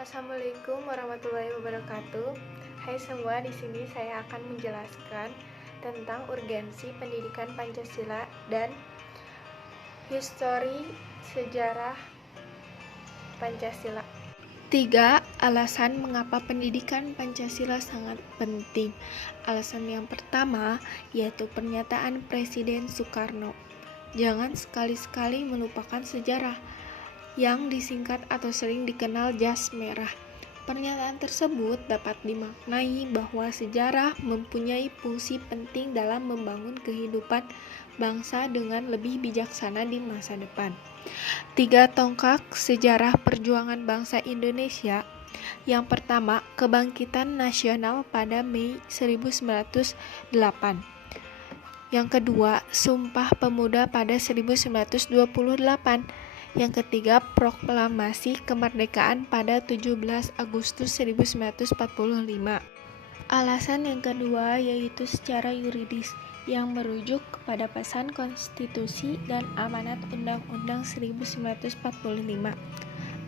Assalamualaikum warahmatullahi wabarakatuh. Hai semua, di sini saya akan menjelaskan tentang urgensi pendidikan Pancasila dan histori sejarah Pancasila. 3. Alasan mengapa pendidikan Pancasila sangat penting. Alasan yang pertama yaitu pernyataan Presiden Soekarno. Jangan sekali-sekali melupakan sejarah, yang disingkat atau sering dikenal jas merah. Pernyataan tersebut dapat dimaknai bahwa sejarah mempunyai fungsi penting dalam membangun kehidupan bangsa dengan lebih bijaksana di masa depan. 3 tonggak sejarah perjuangan bangsa Indonesia. Yang pertama, kebangkitan nasional pada Mei 1908. Yang kedua, Sumpah Pemuda pada 1928. Yang ketiga, proklamasi kemerdekaan pada 17 Agustus 1945. Alasan yang kedua yaitu secara yuridis, yang merujuk kepada pesan konstitusi dan amanat Undang-Undang 1945.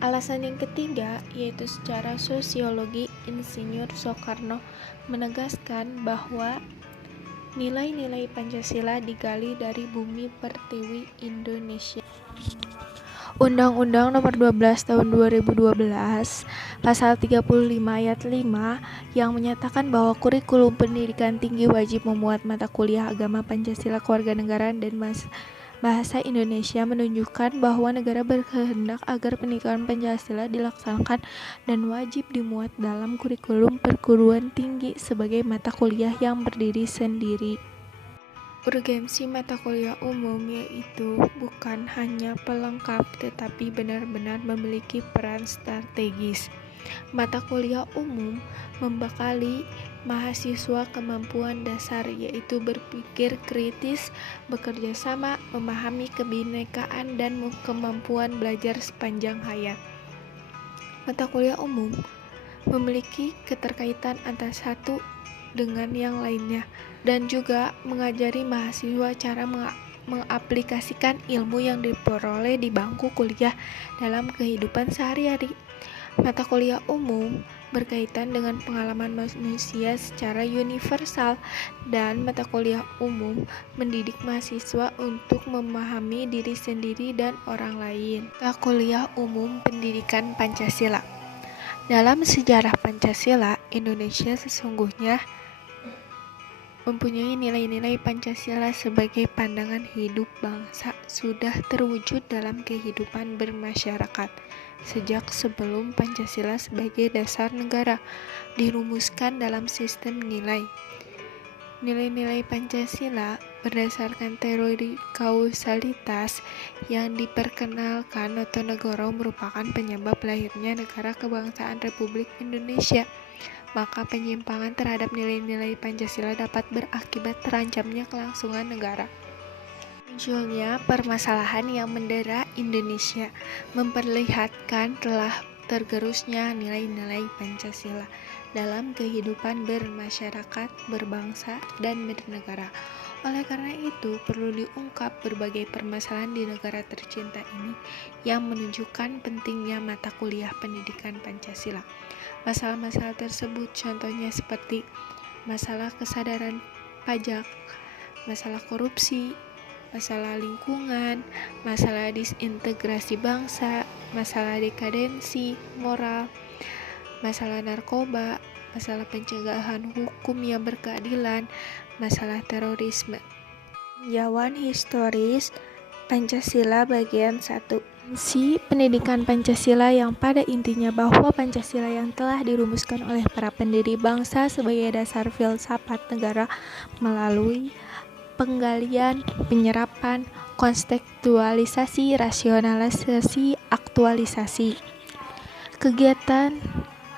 Alasan yang ketiga yaitu secara sosiologi, Insinyur Soekarno menegaskan bahwa nilai-nilai Pancasila digali dari bumi pertiwi Indonesia. Undang-Undang Nomor 12 Tahun 2012 Pasal 35 Ayat 5 yang menyatakan bahwa kurikulum pendidikan tinggi wajib memuat mata kuliah agama Pancasila, kewarganegaraan, dan bahasa Indonesia menunjukkan bahwa negara berkehendak agar pendidikan Pancasila dilaksanakan dan wajib dimuat dalam kurikulum perguruan tinggi sebagai mata kuliah yang berdiri sendiri. Urgensi mata kuliah umum yaitu bukan hanya pelengkap tetapi benar-benar memiliki peran strategis. Mata kuliah umum membekali mahasiswa kemampuan dasar yaitu berpikir kritis, bekerja sama, memahami kebinekaan, dan kemampuan belajar sepanjang hayat. Mata kuliah umum memiliki keterkaitan antara satu dengan yang lainnya dan juga mengajari mahasiswa cara mengaplikasikan ilmu yang diperoleh di bangku kuliah dalam kehidupan sehari-hari. Mata kuliah umum berkaitan dengan pengalaman manusia secara universal, dan mata kuliah umum mendidik mahasiswa untuk memahami diri sendiri dan orang lain. Mata kuliah umum pendidikan Pancasila. Dalam sejarah Pancasila, Indonesia sesungguhnya mempunyai nilai-nilai Pancasila sebagai pandangan hidup bangsa sudah terwujud dalam kehidupan bermasyarakat sejak sebelum Pancasila sebagai dasar negara dirumuskan dalam sistem nilai. Nilai-nilai Pancasila berdasarkan teori kausalitas yang diperkenalkan Notonegoro merupakan penyebab lahirnya negara kebangsaan Republik Indonesia. Maka penyimpangan terhadap nilai-nilai Pancasila dapat berakibat terancamnya kelangsungan negara. Munculnya permasalahan yang mendera Indonesia memperlihatkan telah tergerusnya nilai-nilai Pancasila dalam kehidupan bermasyarakat, berbangsa, dan bernegara. Oleh karena itu, perlu diungkap berbagai permasalahan di negara tercinta ini yang menunjukkan pentingnya mata kuliah pendidikan Pancasila. Masalah-masalah tersebut contohnya seperti masalah kesadaran pajak, masalah korupsi, masalah lingkungan, masalah disintegrasi bangsa, masalah dekadensi moral, masalah narkoba, masalah pencegahan hukum yang berkeadilan, masalah terorisme. Tinjauan historis Pancasila bagian 1. Si pendidikan Pancasila yang pada intinya bahwa Pancasila yang telah dirumuskan oleh para pendiri bangsa sebagai dasar filsafat negara melalui penggalian, penyerapan, kontekstualisasi, rasionalisasi, aktualisasi. Kegiatan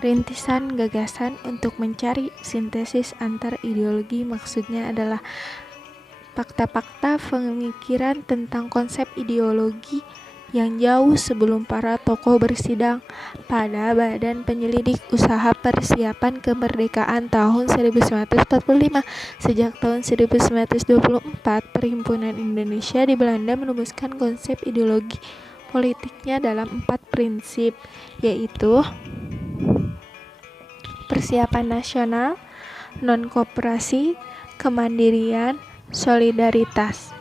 rintisan gagasan untuk mencari sintesis antar ideologi, maksudnya adalah fakta-fakta pemikiran tentang konsep ideologi yang jauh sebelum para tokoh bersidang pada Badan Penyelidik Usaha Persiapan Kemerdekaan tahun 1945. Sejak tahun 1924, Perhimpunan Indonesia di Belanda merumuskan konsep ideologi politiknya dalam 4 prinsip, yaitu persiapan nasional, non-koperasi, kemandirian, solidaritas.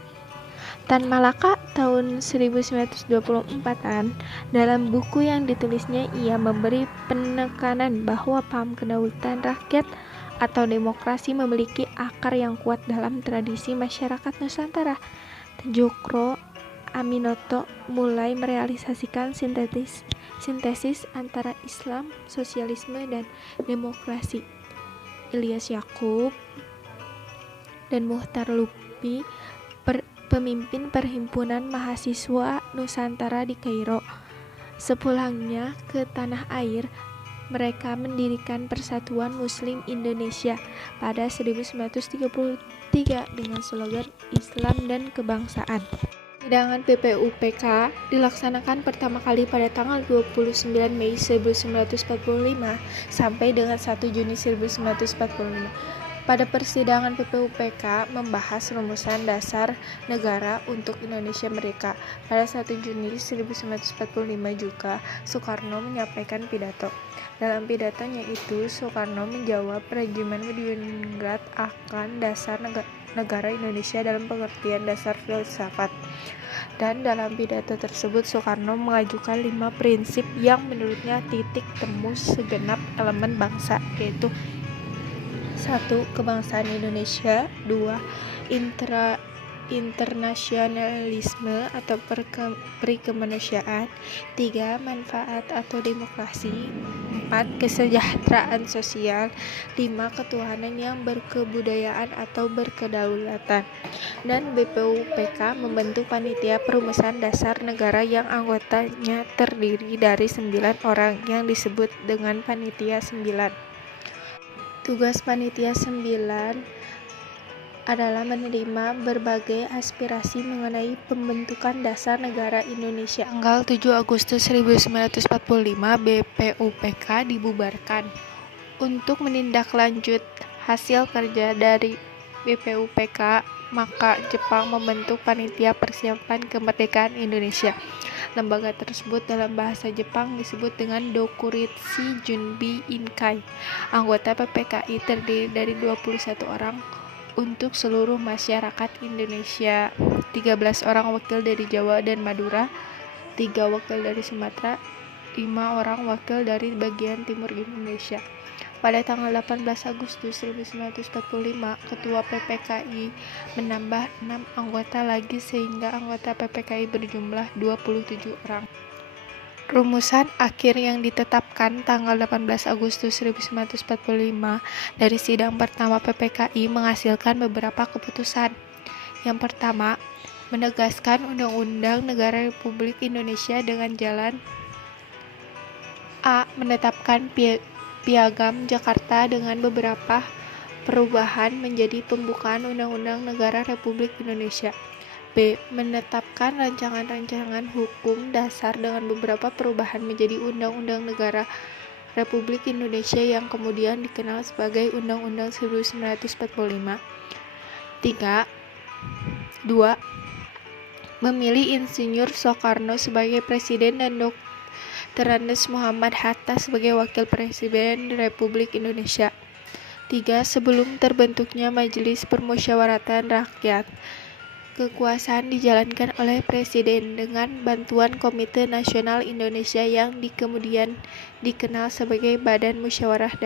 Tan Malaka tahun 1924-an, dalam buku yang ditulisnya ia memberi penekanan bahwa paham kedaulatan rakyat atau demokrasi memiliki akar yang kuat dalam tradisi masyarakat Nusantara. Tjokro Aminoto mulai merealisasikan sintesis antara Islam, sosialisme, dan demokrasi. Ilyas Yakub dan Muhtar Lutfi, pemimpin Perhimpunan Mahasiswa Nusantara di Kairo. Sepulangnya ke tanah air, mereka mendirikan Persatuan Muslim Indonesia pada 1933 dengan slogan Islam dan Kebangsaan. Persidangan PPUPK dilaksanakan pertama kali pada tanggal 29 Mei 1945 sampai dengan 1 Juni 1945. Pada persidangan PPUPK membahas rumusan dasar negara untuk Indonesia Merdeka. Pada 1 Juni 1945 juga Soekarno menyampaikan pidato. Dalam pidatonya itu, Soekarno menjawab regimen Mediningrat akan dasar negara Indonesia dalam pengertian dasar filsafat. Dan dalam pidato tersebut Soekarno mengajukan 5 prinsip yang menurutnya titik temu segenap elemen bangsa, yaitu 1. Kebangsaan Indonesia. 2. Internasionalisme atau perikemanusiaan. 3. Manfaat atau demokrasi. 4. Kesejahteraan sosial. 5. Ketuhanan yang berkebudayaan atau berkedaulatan. Dan BPUPK membentuk panitia perumusan dasar negara yang anggotanya terdiri dari 9 orang yang disebut dengan panitia 9. Tugas panitia 9 adalah menerima berbagai aspirasi mengenai pembentukan dasar negara Indonesia. Tanggal 7 Agustus 1945 BPUPK dibubarkan. Untuk menindaklanjut hasil kerja dari BPUPK, maka Jepang membentuk panitia persiapan kemerdekaan Indonesia. Lembaga tersebut dalam bahasa Jepang disebut dengan Dokuritsu Junbi Inkai. Anggota PPKI terdiri dari 21 orang untuk seluruh masyarakat Indonesia, 13 orang wakil dari Jawa dan Madura, 3 wakil dari Sumatera, 5 orang wakil dari bagian timur Indonesia. Pada tanggal 18 Agustus 1945, Ketua PPKI menambah 6 anggota lagi sehingga anggota PPKI berjumlah 27 orang. Rumusan akhir yang ditetapkan tanggal 18 Agustus 1945 dari sidang pertama PPKI menghasilkan beberapa keputusan. Yang pertama, menegaskan Undang-Undang Negara Republik Indonesia dengan jalan A. Menetapkan Piagam Jakarta dengan beberapa perubahan menjadi pembukaan Undang-Undang Negara Republik Indonesia. B. Menetapkan rancangan-rancangan hukum dasar dengan beberapa perubahan menjadi Undang-Undang Negara Republik Indonesia yang kemudian dikenal sebagai Undang-Undang 1945. 2. Memilih Insinyur Soekarno sebagai Presiden dan Dr. Andes Muhammad Hatta sebagai Wakil Presiden Republik Indonesia. 3. Sebelum terbentuknya Majelis Permusyawaratan Rakyat, kekuasaan dijalankan oleh Presiden dengan bantuan Komite Nasional Indonesia yang kemudian dikenal sebagai Badan Musyawarah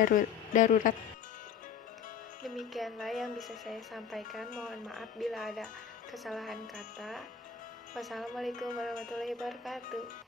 Darurat. Demikianlah yang bisa saya sampaikan. Mohon maaf bila ada kesalahan kata. Wassalamualaikum warahmatullahi wabarakatuh.